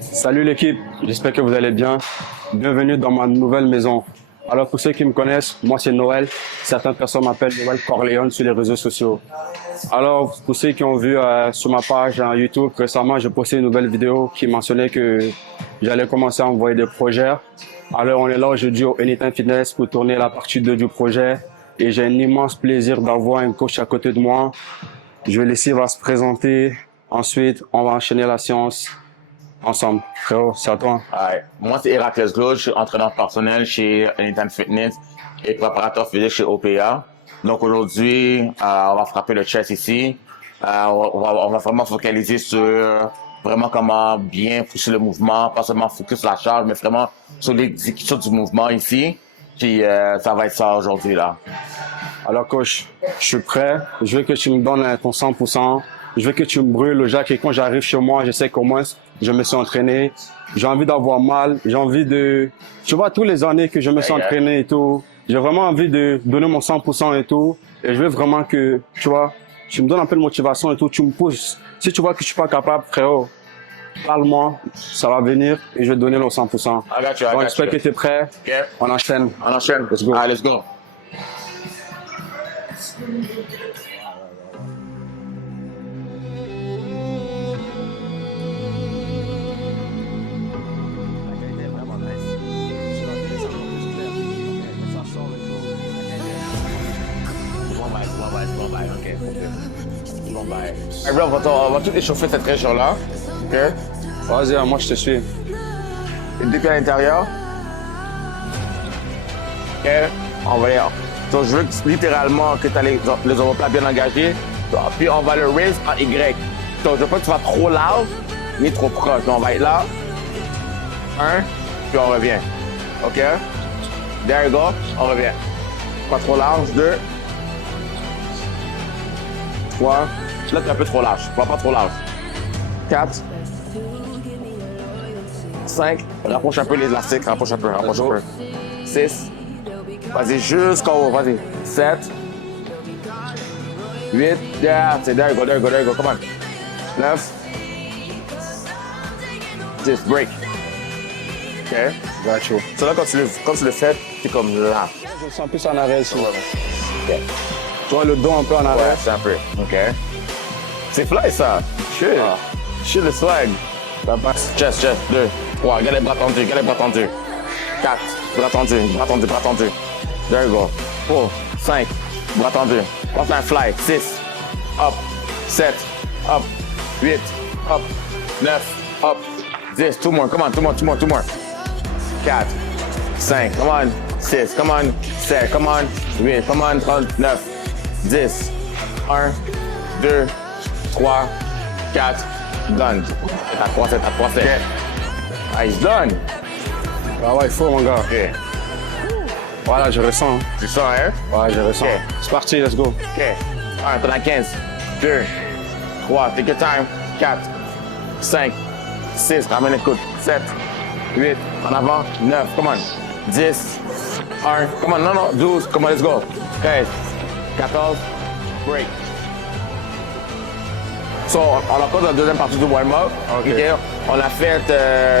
Salut l'équipe, j'espère que vous allez bien. Bienvenue dans ma nouvelle maison. Alors pour ceux qui me connaissent, moi c'est Noël. Certaines personnes m'appellent Noël Corleone sur les réseaux sociaux. Alors pour ceux qui ont vu sur ma page YouTube récemment, j'ai posté une nouvelle vidéo qui mentionnait que j'allais commencer à envoyer des projets. Alors on est là aujourd'hui au Anytime Fitness pour tourner la partie 2 du projet. Et j'ai un immense plaisir d'avoir un coach à côté de moi. Je vais laisser, il va se présenter. Ensuite, on va enchaîner la séance ensemble. Frérot, c'est à toi. Ouais. Moi, c'est Héraclès Claude, je suis entraîneur personnel chez Anytime Fitness et préparateur physique chez OPA. Donc aujourd'hui, on va frapper le chest ici. On va vraiment focaliser sur vraiment comment bien pousser le mouvement, pas seulement focus sur la charge, mais vraiment sur l'exécution du mouvement ici. Puis ça va être ça aujourd'hui là. Alors coach, je suis prêt. Je veux que tu me donnes ton 100%. Je veux que tu me brûles, Jacques, et quand j'arrive chez moi, je sais qu'au moins je me suis entraîné. J'ai envie d'avoir mal. J'ai envie de... Tu vois, tous les années que je me suis entraîné et tout, j'ai vraiment envie de donner mon 100% et tout. Et je veux vraiment que, tu vois, tu me donnes un peu de motivation et tout, tu me pousses. Si tu vois que je suis pas capable, frérot, parle-moi, ça va venir et je vais te donner le 100%. Donc, j'espère que tu es prêt. Okay. On enchaîne. On enchaîne. Let's go. Allez, let's go. Hey bro, on va tout échauffer cette région-là. OK? Vas-y, moi je te suis. Et depuis à l'intérieur. OK? On va y aller. Donc, je veux littéralement que tu as les omoplates bien engagés. Puis on va le raise en Y. Donc, je veux pas que tu vas trop large ni trop proche. Donc, on va être là. 1, puis on revient. OK? There you go. On revient. Pas trop large. 2. 3. Là, t'es un peu trop large. Pas trop large. 4. 5. Rapproche un peu l'élastique. Rapproche un peu. 6. Vas-y, jusqu'en haut. Vas-y. 7. 8. Yeah. C'est there you go. Come on. 9. 10. Break. OK? Got you. So là, quand tu le fais, t'es comme là. Je me sens plus en arrêt ici. OK. Tu vois le dos un peu en Ouais, arrière. c'est un peu. OK. C'est fly, ça. Shit. Shit, le swag. Ça passe. Chest. 2. 3. Regarde les bras tendus. 4. Bras tendus. There you go. 4. 5. Bras tendus. On fait un fly. 6. Up. 7. Up. 8. Up. 9. Up. 10. Two more. Come on. 4. 5. Come on. 6. Come on. 7. Come on. 8. Come on. 9. 10. 1. 2. 3, 4, done. T'as 3 sets. Ah, he's done. Ah ouais, il faut mon gars. OK. Voilà, je ressens. Tu sens, hein? Ouais, je ressens. Ok. C'est parti, let's go. OK. 1, t'en as 15. 2, 3, take your time. 4, 5, 6, ramène les coudes. 7, 8, en avant. 9, come on. 10, 1, come on, non, 12, come on, let's go. 13, 14, break. So, on a encore dans la deuxième partie du warm-up. OK. Okay. On a fait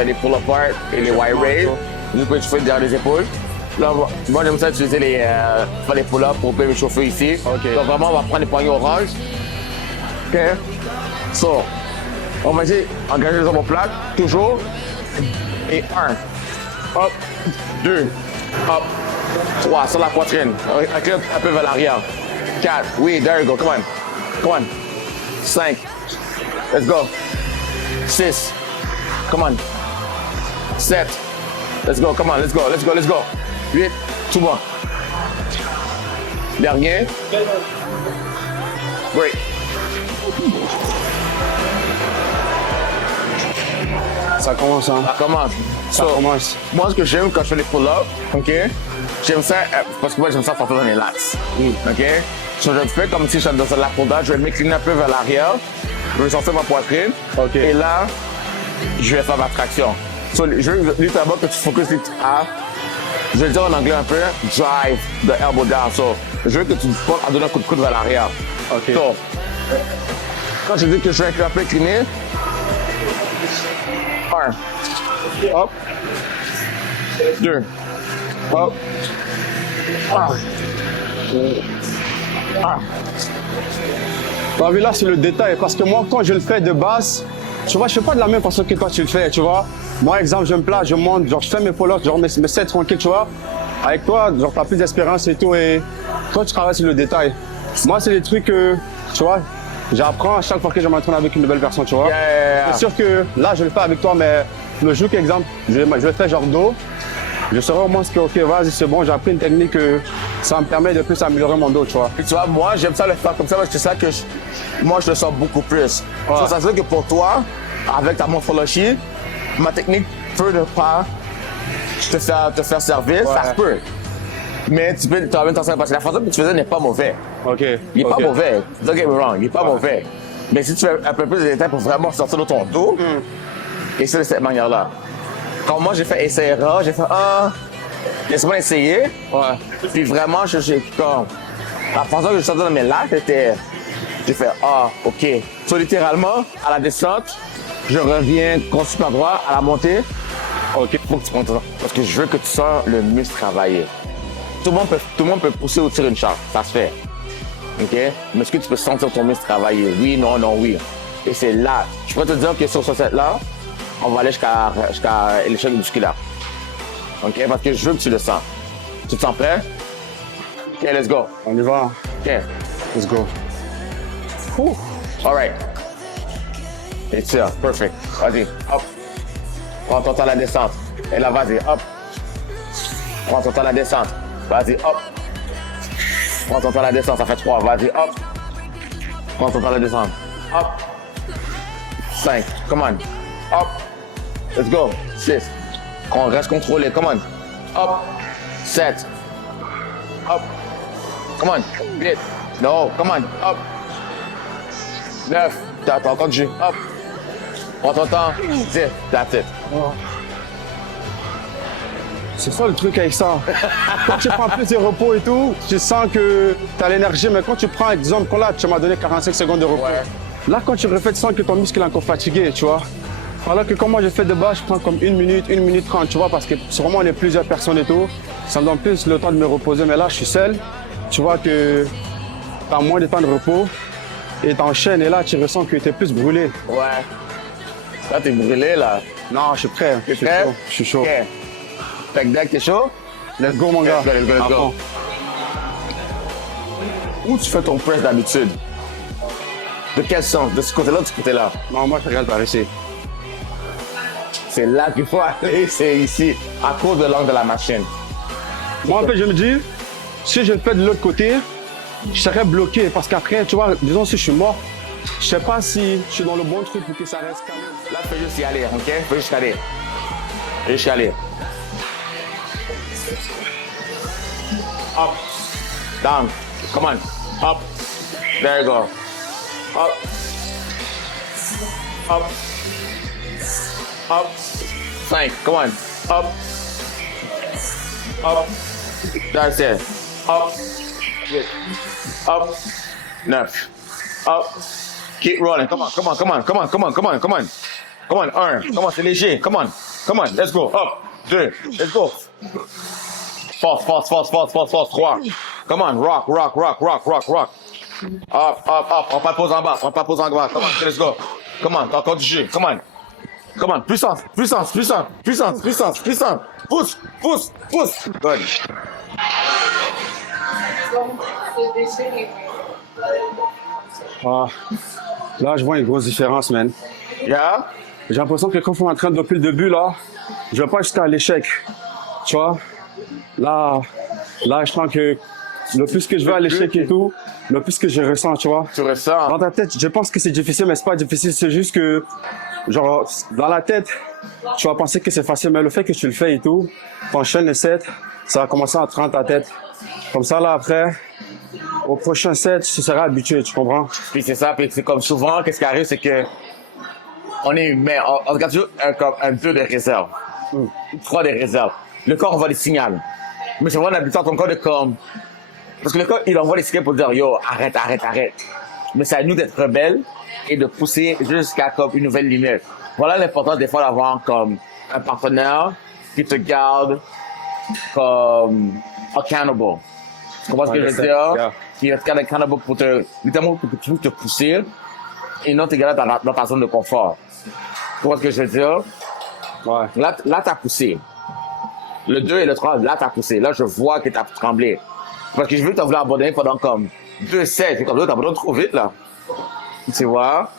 les pull-apart et les wide raise. Nous pouvons échauffer derrière les épaules. Là, moi, j'aime ça utiliser faire les pull-ups pour bien échauffer ici. OK. Donc, vraiment, on va prendre les poignées orange. OK. So, on va essayer d'engager les omoplates, toujours. Et 1. Hop. 2. Hop. 3. Sur la poitrine. Incline un peu vers l'arrière. 4. Oui, there you go. Come on. 5. Let's go. 6. Come on. 7. Let's go. Come on. Let's go. 8. Tout bon. Dernier. Break. Ça commence, hein? Ça commence. Ça commence. Moi, ce que j'aime quand je fais les pull-ups, OK? J'aime ça, parce que moi, j'aime ça forcer dans les lats. OK? So, je fais comme si je suis dans la pull-up, je vais m'incliner un peu vers l'arrière, je vais sortir ma poitrine, OK. Et là, je vais faire ma traction. So, je veux littéralement que tu focuses à, je vais dire en anglais un peu, drive the elbow down. So, je veux que tu portes à donner un coup de coude vers l'arrière. OK. So, quand je dis que je suis un peu incliné, 1. Hop. 2. Hop. Ah. Ah. T'as vu là, c'est le détail. Parce que moi, quand je le fais de base, tu vois, je fais pas de la même façon que toi tu le fais, tu vois. Moi, exemple, je me place, je monte, genre, je fais mes pull-ups, genre, mes sets tranquilles, tu vois. Avec toi, genre, t'as plus d'expérience et tout, et toi, tu travailles sur le détail. Moi, c'est des trucs que, tu vois, j'apprends à chaque fois que je m'entraîne avec une nouvelle personne, tu vois. C'est sûr que là, je le fais avec toi, mais le jour, exemple, je le fais genre dos. Je saurais au moins que, ok, vas-y, c'est bon, j'ai appris une technique que ça me permet de plus améliorer mon dos, tu vois. Et tu vois, moi, j'aime ça le faire comme ça parce que c'est ça que moi, je le sens beaucoup plus. Ça veut dire que pour toi, avec ta morphologie, ma technique peut ne pas te faire servir, ça se peut. Mais tu peux toi-même t'en servir parce que la façon que tu faisais n'est pas mauvais. Ok. Il n'est pas mauvais. Don't get me wrong, il n'est pas mauvais. Mais si tu fais un peu plus de détails pour vraiment sortir de ton dos, et c'est de cette manière-là. Quand moi j'ai fait essai-erreur, j'ai fait laisse-moi essayer. Puis vraiment, comme la façon que je sortais dans mes lacs, j'ai fait ok. So, littéralement, à la descente, je reviens super droit, à la montée. Ok, faut que tu prennes ton temps. Parce que je veux que tu sens le muscle travailler. Tout le monde peut pousser ou tirer une charge, ça se fait. Ok? Mais est-ce que tu peux sentir ton muscle travailler? Oui, non, non, oui. Et c'est là. Je pourrais te dire que sur ce set-là, on va aller jusqu'à l'échelle musculaire. OK? Parce que je veux que tu le sens. Tu te sens prêt? OK, let's go. On y va. OK. Let's go. All right. Et tire. Perfect. Vas-y. Hop. Prends ton temps à la descente. Et là, vas-y. Hop. Prends ton temps à la descente. Vas-y. Hop. Prends ton temps à la descente. Ça fait 3. Vas-y. Hop. Prends ton temps à la descente. Hop. 5. Come on. Hop. Let's go. 6. On reste contrôlé. Come on. Hop. 7. Hop. Come on. 8. No. Come on. Hop. 9. T'as encore du jus. Hop. Prends ton temps. 10. That's it. C'est ça le truc avec ça. Quand tu prends plus de repos et tout, tu sens que tu as l'énergie, mais quand tu prends, exemple, quand là, tu m'as donné 45 secondes de repos. Là, quand tu refais, tu sens que ton muscle est encore fatigué, tu vois. Alors que quand moi je fais de base, je prends comme 1 minute 30, tu vois, parce que sûrement on est plusieurs personnes et tout. Ça me donne plus le temps de me reposer, mais là, je suis seul. Tu vois que tu as moins de temps de repos et t'enchaînes et là, tu ressens que tu es plus brûlé. Ouais. Là, t'es brûlé, là. Non, je suis prêt. T'es prêt? Je suis chaud. OK. Fait que Dak, t'es chaud? Let's go, mon gars. Let's go. Où tu fais ton press d'habitude? De quel sens? De ce côté-là ou de ce côté-là? Non, moi, je regarde par ici. C'est là qu'il faut aller, c'est ici, à cause de l'angle de la machine. Moi, en fait, je me dis, si je le fais de l'autre côté, je serais bloqué. Parce qu'après, tu vois, disons, si je suis mort, je sais pas si je suis dans le bon truc pour que ça reste calme. Là, tu peux juste y aller, OK? Fais juste y aller. Juste y aller. Up. Down. Come on. Up. There you go. Up. Up. Up. 5. Come on. Up. Up. That's it. Up. 8. Up. 9. Up. Keep rolling. Come on, come on, come on, come on, come on, come on, come on. Come on, 1. Come on, c'est léger. Come on. Come on, let's go. Up. 2. Let's go. Force, force, force, force, force, force. 3. Come on, rock, rock, rock, rock, rock, rock. Up, up, up. On pas de pause en bas. On pas de pause en bas. Come on, let's go. Come on, t'as encore du jus. Come on. Come on, puissance, puissance, puissance, puissance, puissance, puissance. Pousse, pousse, pousse. Good. Ah, là, je vois une grosse différence, man. Yeah? J'ai l'impression que quand je m'entraîne depuis le début, là, je vais pas jusqu'à l'échec. Tu vois? Là, je sens que le plus que je vais à l'échec et tout, le plus que je ressens, tu vois? Tu ressens? Dans ta tête, je pense que c'est difficile, mais c'est pas difficile. C'est juste que, genre, dans la tête, tu vas penser que c'est facile, mais le fait que tu le fais et tout, t'enchaînes les sets, ça va commencer à te rendre ta tête. Comme ça, là, après, au prochain set, tu seras habitué, tu comprends? Puis c'est ça, puis c'est comme souvent, qu'est-ce qui arrive, c'est que on est humain, on regarde toujours un peu de réserve. 3 des réserves. Le corps envoie des signaux. Mais c'est vraiment l'habitat ton corps de comme. Parce que le corps, il envoie des signaux pour dire yo, arrête, arrête, arrête. Mais c'est à nous d'être rebelles et de pousser jusqu'à comme une nouvelle limite. Voilà l'importance des fois d'avoir comme un partenaire qui te garde comme accountable. Tu comprends ce que je veux dire? Yeah. Qui te garde accountable pour te, littéralement pour que tu puisses te pousser et non te garder dans ta zone de confort. Tu comprends ce que je veux dire? Ouais. Là t'as poussé. Le 2 et le 3, là t'as poussé. Là je vois que t'as tremblé. Parce que je veux que t'as voulu abandonner pendant comme 2 sets. Comme là t'as abandonné trop vite là. Tu vois?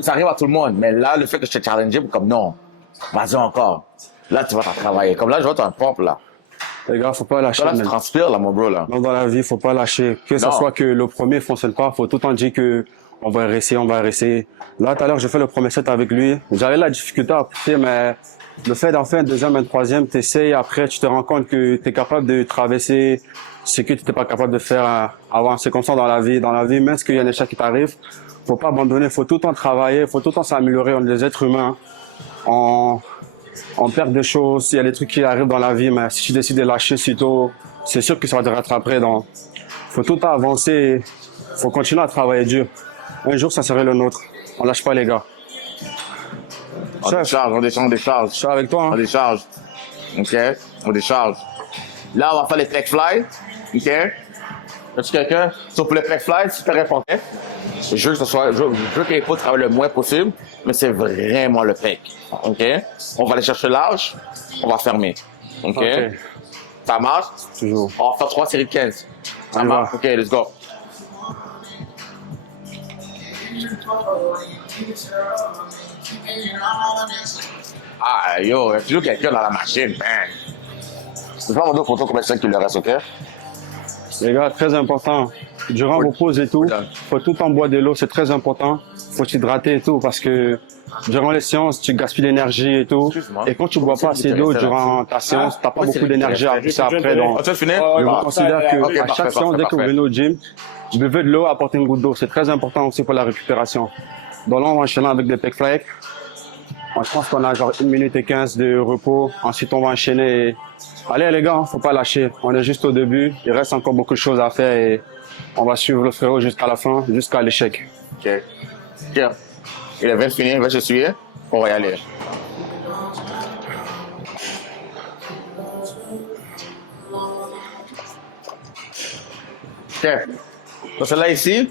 Ça arrive à tout le monde. Mais là, le fait que je t'ai challengé, comme non, vas-y encore. Là, tu vas t'en travailler. Comme là, je vois ton pompe là. Les gars, faut pas lâcher. Là, tu man. transpires là, mon bro là. Non, dans la vie, faut pas lâcher. Que ce Non. soit que le premier fonctionne pas, faut tout le temps dire que on va réessayer, on va réessayer. Là, tout à l'heure, j'ai fait le premier set avec lui. J'avais la difficulté à pousser, mais le fait d'en faire un deuxième, un troisième, t'essayes, après, tu te rends compte que t'es capable de traverser ce que tu n'étais pas capable de faire avant. C'est comme ça dans la vie. Dans la vie, même s'il y a un échec qui t'arrive, faut pas abandonner, faut tout le temps travailler, faut tout le temps s'améliorer. On est des êtres humains. On perd des choses, il y a des trucs qui arrivent dans la vie, mais si tu décides de lâcher sitôt, c'est sûr que ça va te rattraper. Donc, faut tout le temps avancer, faut continuer à travailler dur. Un jour, ça serait le nôtre. On lâche pas, les gars. On Chef, décharge, on décharge, on décharge. je suis avec toi, On hein. décharge. OK? On décharge. Là, on va faire les pec fly. OK? Y a-tu quelqu'un? Sur pour les pec fly, c'est super important. Je veux que les pots travaillent le moins possible, mais c'est vraiment le pec. OK? On va aller chercher large, on va fermer. OK? Ok. Ça marche? Toujours. On va faire 3 séries de 15. Ça On y marche? va. OK, let's go. Ah, yo, y a toujours quelqu'un dans la machine, man. Je vais prendre 2 photos comme ça qu'il le reste, OK? Les gars, très important. Durant vos pauses et tout, faut tout le temps boire de l'eau, c'est très important. Faut t'hydrater et tout, parce que durant les séances, tu gaspilles l'énergie et tout. Excuse-moi. Et quand tu bois pas assez d'eau durant ta séance, t'as pas beaucoup d'énergie à pousser après. Donc, Tu as fini? je vous considère que Ok, à parfait, chaque séance, dès que vous parfait. venez au gym, buvez de l'eau, apportez une goutte d'eau. C'est très important aussi pour la récupération. Donc là, on va enchaîner avec des pec fly. Je pense qu'on a genre 1 minute et 15 de repos. Ensuite, on va enchaîner. Allez, les gars, hein, faut pas lâcher. On est juste au début. Il reste encore beaucoup de choses à faire et on va suivre le frérot jusqu'à la fin, jusqu'à l'échec. OK. OK. Il vient de finir, il va se suivre. On va y aller. OK. Donc, celle-là ici,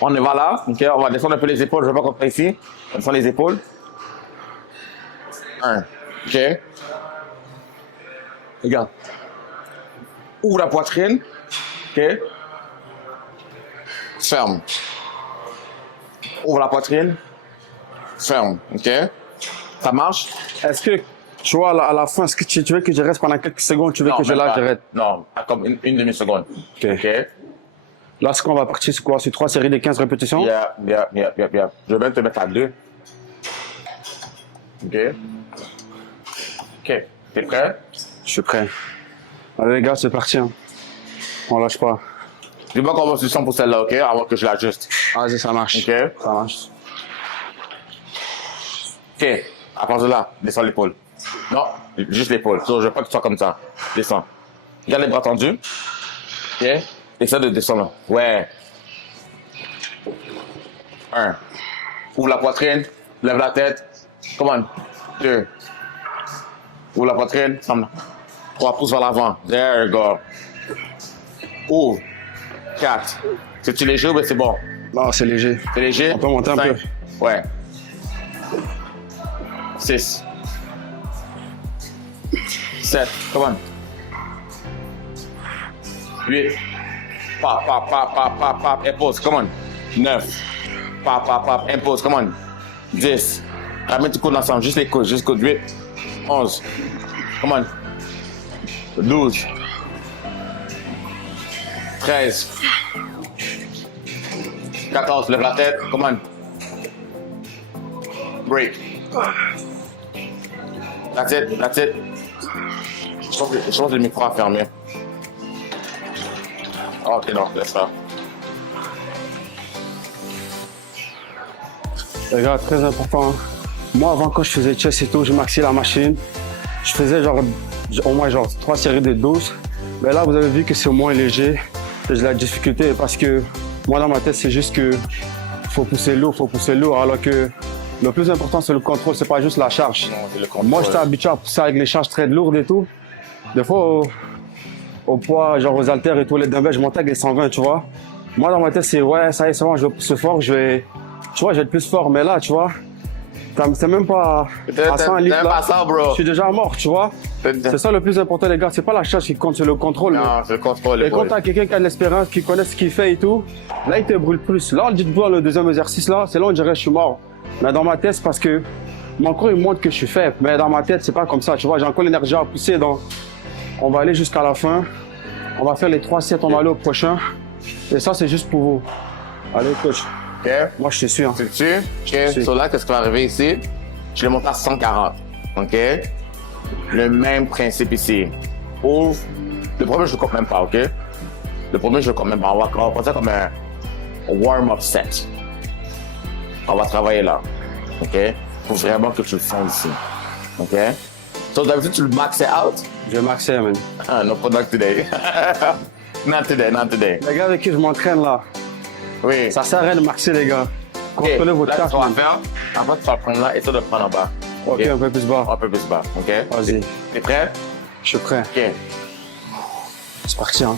on va là. OK. On va descendre un peu les épaules. Je ne veux pas qu'on fasse ici. On descend les épaules. 1. OK. Regarde. Ouvre la poitrine. OK. Ferme. Ouvre la poitrine. Ferme. OK. Ça marche? Est-ce que, tu vois, à la fin, est-ce que tu veux que je reste pendant quelques secondes, tu veux que je même lâche, pas. j'arrête? Non, comme une demi-seconde. OK. Là, ce qu'on va partir, c'est quoi? C'est 3 séries de 15 répétitions? Yeah. Je vais même te mettre à 2. OK. OK. T'es prêt? Je suis prêt. Allez, les gars, c'est parti. Hein. On lâche pas. Dis-moi comment tu sens pour celle-là, OK? Avant que je l'ajuste. Vas-y, ça marche. OK? Ça marche. OK. À partir de là, descends l'épaule. Non, juste l'épaule. Je veux pas que tu sois comme ça. Descends. Garde les bras tendus. OK? Essaie de descendre. Ouais. 1. Ouvre la poitrine. Lève la tête. Come on. 2. Ouvre la poitrine. 3 pouces vers l'avant. There you go. Ouvre. 4. C'est-tu léger ou bien c'est bon? Non, c'est léger. C'est léger? On peut monter un 5. peu. Ouais. 6. 7. Come on. 8. Pap. Impose. Come on. 9. Pap. Impose. Come on. 10. Ramène tes coudes ensemble. Juste les coudes. Juste coudes. 8. 11. Come on. 12. 13. 14. Lève la tête. Come on. Break. That's it. Je pense que le micro a fermé. Oh, ok, non, laisse ça. Les gars, très important. Moi, avant, quand je faisais chest et tout, je maxais la machine. Je faisais genre, au moins genre 3 séries de 12. Mais là, vous avez vu que c'est moins léger. J'ai la difficulté parce que moi, dans ma tête, c'est juste que faut pousser lourd, alors que le plus important, c'est le contrôle, c'est pas juste la charge. Non, c'est le contrôle. Moi, j'étais habitué à pousser avec les charges très lourdes et tout. Des fois, au poids, genre aux haltères et tout, les dumbbells, je montais avec les 120, tu vois. Moi, dans ma tête, c'est ouais, ça y est, c'est bon, je vais pousser fort, tu vois, je vais être plus fort. Mais là, tu vois, c'est même pas à 100 litres, T'aimes là. pas ça, bro. Je suis déjà mort, tu vois. C'est ça le plus important, les gars. C'est pas la charge qui compte, c'est le contrôle. Non, c'est le contrôle. Et quand t'as quelqu'un qui a de l'expérience, qui connaît ce qu'il fait et tout, là, il te brûle plus. Là, on dit de voir le deuxième exercice, là, c'est là où on dirait que je suis mort. Mais dans ma tête, c'est parce que mon corps, il montre que je suis faible. Mais dans ma tête, c'est pas comme ça, tu vois. J'ai encore l'énergie à pousser, donc on va aller jusqu'à la fin. On va faire les 3 sets, on va aller au prochain. Et ça, c'est juste pour vous. Allez, coach. OK? Moi, je te suis. Hein. Tu sais? OK? Sur là, qu'est-ce qui va arriver ici? Je l'ai monté à 140. OK? Le même principe ici. Ouvre. Le premier, je ne compte même pas, OK? Le premier, je ne compte même pas. On va prendre ça comme un warm-up set. On va travailler là. OK? Faut vraiment que tu le sens ici. OK? So, d'habitude, tu le maxes out? Je vais maxer, man. Ah, no, not today. Not today, not today. Les gars avec qui je m'entraîne, là, Oui. ça sert à rien de maxer, les gars. OK. Contrôlez votre Là, charge. ce qu'on va man. faire, après, tu vas prendre là et tu vas le prendre en bas. OK, un peu plus bas. Un peu plus bas. OK? Vas-y, T'es prêt? je suis prêt. OK. C'est parti, hein.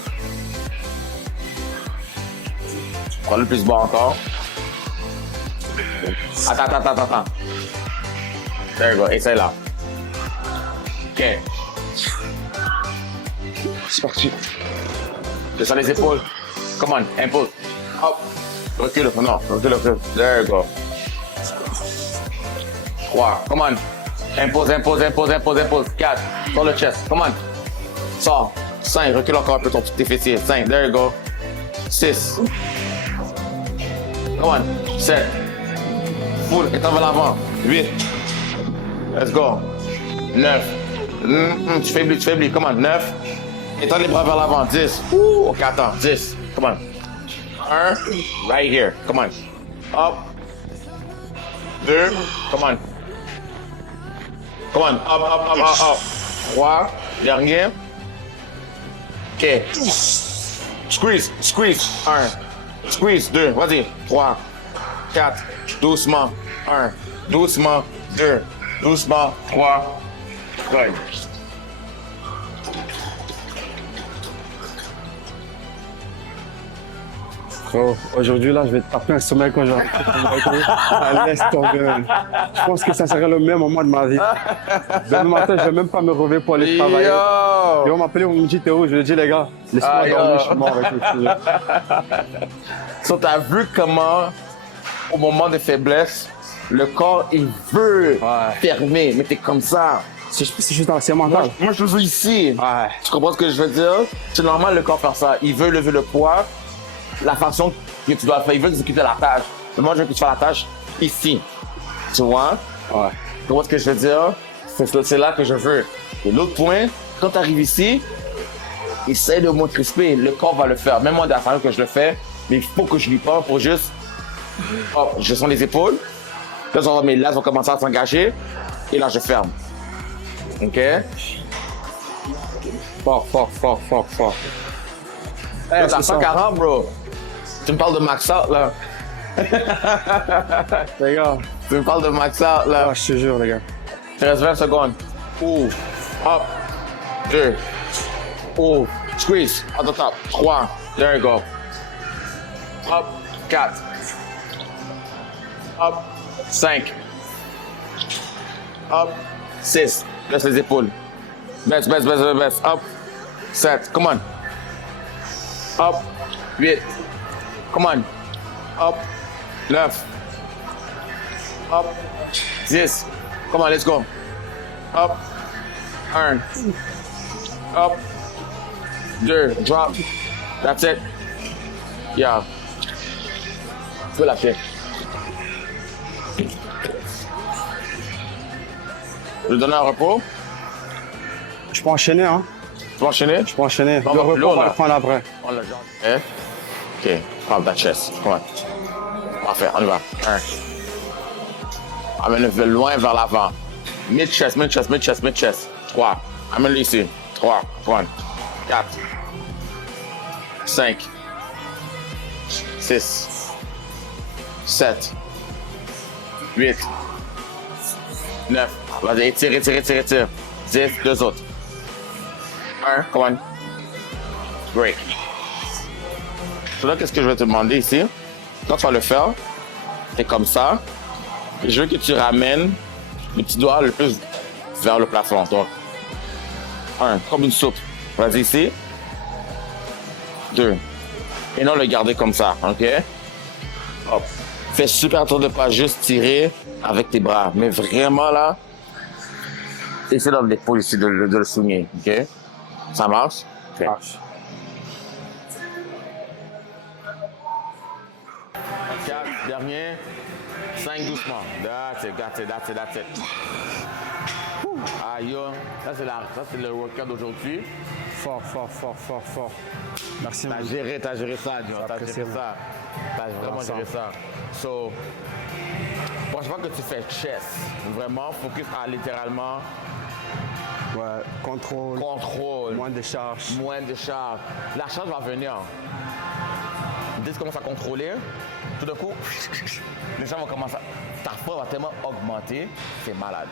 Prends le plus bas encore. Attends. There you go. Essaye là. OK. C'est parti. Descends les épaules. Come on, impulse. Hop. Recule. Non, recule. There you go. 3. Come on. Impose. 4. Sur le chest. Come on. Sors. 5. Recule encore un peu tes fessiers. 5. There you go. 6. Come on. 7. Full. Et t'en vas l'avant. 8. Let's go. 9. Tu faiblis. Come on. 9. Étends les bras vers l'avant. 10. OK, attends. 10. Come on. 1. Right here. Come on. Up. 2. Come on. Come on. Up. 3. Dernier. OK. Squeeze. 1. Squeeze. 2. Vas-y. 3. 4. Doucement. 1. Doucement. 2. Doucement. 3. Good. Oh, aujourd'hui, là, je vais te taper un sommeil quand j'aurai à l'est tomber. Je pense que ça serait le même moment de ma vie. Demain matin, je vais même pas me réveiller pour aller travailler. Ils vont m'appeler, ils me dit Théo, je lui dis les gars, laissez-moi dormir, je suis mort avec le sujet. So, t'as vu comment, au moment de faiblesse, le corps, il veut fermer, mais t'es comme ça. C'est juste dans le mental. Moi, je joue ici. Ouais. Tu comprends ce que je veux dire? C'est normal le corps faire ça. Il veut lever le poids, la façon que tu dois faire. Il veut exécuter la tâche. Mais moi, je veux que tu fasses la tâche ici. Tu vois? Ouais. Tu comprends ce que je veux dire? C'est là que je veux. Et l'autre point, quand tu arrives ici, essaie de moins crisper. Le corps va le faire. Même moi, dans la façon que je le fais, mais il faut que je lui parle pour juste. Hop, je sens les épaules. Là, mes lacs vont commencer à s'engager. Et là, je ferme. OK? Fort. Hey, t'as c'est ça. 140, bro. Tu me parles de max out, là. Les gars, Tu me parles de max out, là. je te jure, les gars. Il reste 20 secondes. Ouvre. Hop. 2. Ouvre. Squeeze. À the top. 3. There you go. Hop. 4. Hop. 5. Hop. 6. Laisse les épaules. Baisse. Hop. 7. Come on. Hop. 8. Come on. Hop. 9. Hop. 10. Come on, let's go. Up. 1. Up. 2. Drop. That's it. Yeah. Tu peux lâcher. Je vais donner un repos. Je peux enchaîner, hein. Tu vas enchaîner? Je peux enchaîner. On Le va repos, plus lourd, on va là. le prendre après. On l'a genre. OK. Prends ta chest. Come on. Parfait, on y va. 1. Amène-le loin vers l'avant. Mid-chest. 3. Amène-le ici. 3. 4. 5. 6. 7, 8, 9. Vas-y, tire. 10, 2 autres. 1, come on. Break. So là, qu'est-ce que je vais te demander ici? Quand tu vas le faire, c'est comme ça. Je veux que tu ramènes le petit doigt le plus vers le plafond. Donc, 1, comme une soupe. Vas-y ici. 2. Et non le garder comme ça, ok? Hop. Fais super attention de ne pas juste tirer avec tes bras, mais vraiment là, essaie dans l'épaule ici de le souligner, ok? Ça marche? Ok. Marche. 4, dernier. 5 doucement. That's it. Aïe, ça c'est le workout d'aujourd'hui. Fort. Merci. T'as géré ça, John. T'as vraiment Ensemble. géré ça. So, prochaine fois que tu fais chest, vraiment focus à littéralement Ouais, contrôle. contrôle, de charge. moins de charge. La charge va venir. Dès que tu commences à contrôler, tout d'un coup, les gens vont commencer ta force va tellement augmenter, c'est malade.